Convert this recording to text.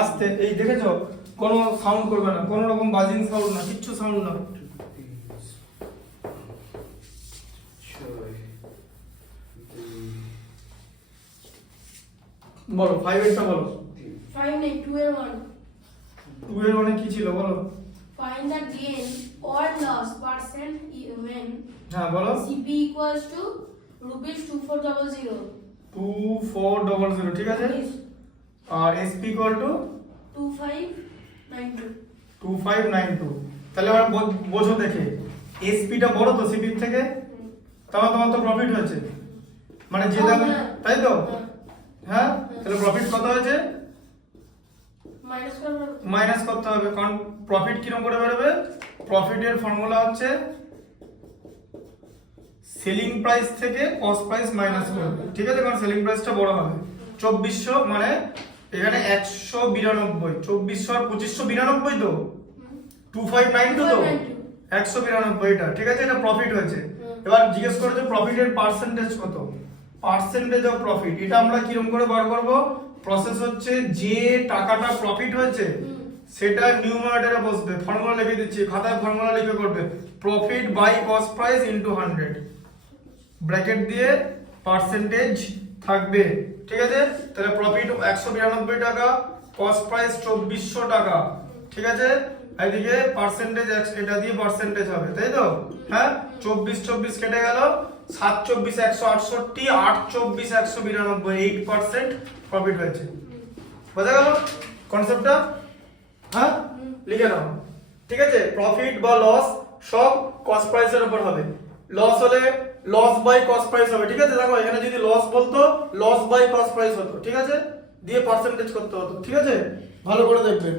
আস্তে, এই দেখেছো কোনো সাউন্ড করবে না, কোনো রকম বাজিং সাউন্ড না, কিচ্ছু সাউন্ড না। বলো 5 এরটা বলো। 5 নেই, 2 এর 1। 2 এর মানে কি ছিল বলো? Find the gain or loss percent when হ্যাঁ বলো। CP equals to rupees 2400 2400, ঠিক আছে। আর SP equal to 2592। 2592। তাহলে আবার বোঝো দেখে, SP টা বড় তো CP এর থেকে, তাহলে তোমার তো প্রফিট হয়েছে, মানে যে দাম, তাই তো? হ্যাঁ, তাহলে প্রফিট কত হয়েছে? মাইনাস করতে হবে, কারণ প্রফিট কিরকম করে বেরোবে? প্রফিটের ফর্মুলা হচ্ছে সেলিং প্রাইস থেকে কস্ট প্রাইস মাইনাস করবে, ঠিক আছে? কারণ সেলিং প্রাইসটা বড় হবে। 2400 মানে এখানে 192, 2400 আর 2592 তো 2592 তো 192 এটা, ঠিক আছে? এটা প্রফিট হয়েছে। এবার জিজ্ঞেস করেছে প্রফিটের পার্সেন্টেজ কত, পার্সেন্টেজ অফ প্রফিট। এটা আমরা কিরকম করে বার করব? প্রসেস হচ্ছে যে টাকাটা প্রফিট হয়েছে সেটা নিউমারেটরে বসবে, ফর্মুলা লিখে দিচ্ছি, খাতায় ফর্মুলা লিখে করবে, profit by cost price into 100, bracket দিয়ে পার্সেন্টেজ থাকবে, ঠিক আছে? তাহলে প্রফিট 192 টাকা, কস্ট প্রাইস 2400 টাকা, ঠিক আছে? এদিকে পার্সেন্টেজ এটা দিয়ে পার্সেন্টেজ হবে, তাই তো? হ্যাঁ, 24 কেটে গেল, 7 24 168, 8 24 192, 8% প্রফিট হয়েছে। বোঝা গেল কনসেপ্টটা? হ্যাঁ, লিখে নাও, ঠিক আছে? প্রফিট বা লস সব কস্ট প্রাইসের উপর হবে। লস হলে লস বাই কস্ট প্রাইস হবে, ঠিক আছে? দেখো এখানে যদি লস বলতো লস বাই কস্ট প্রাইস হতো, ঠিক আছে? দিয়ে পার্সেন্টেজ করতে হতো, ঠিক আছে? ভালো করে দেখবেন।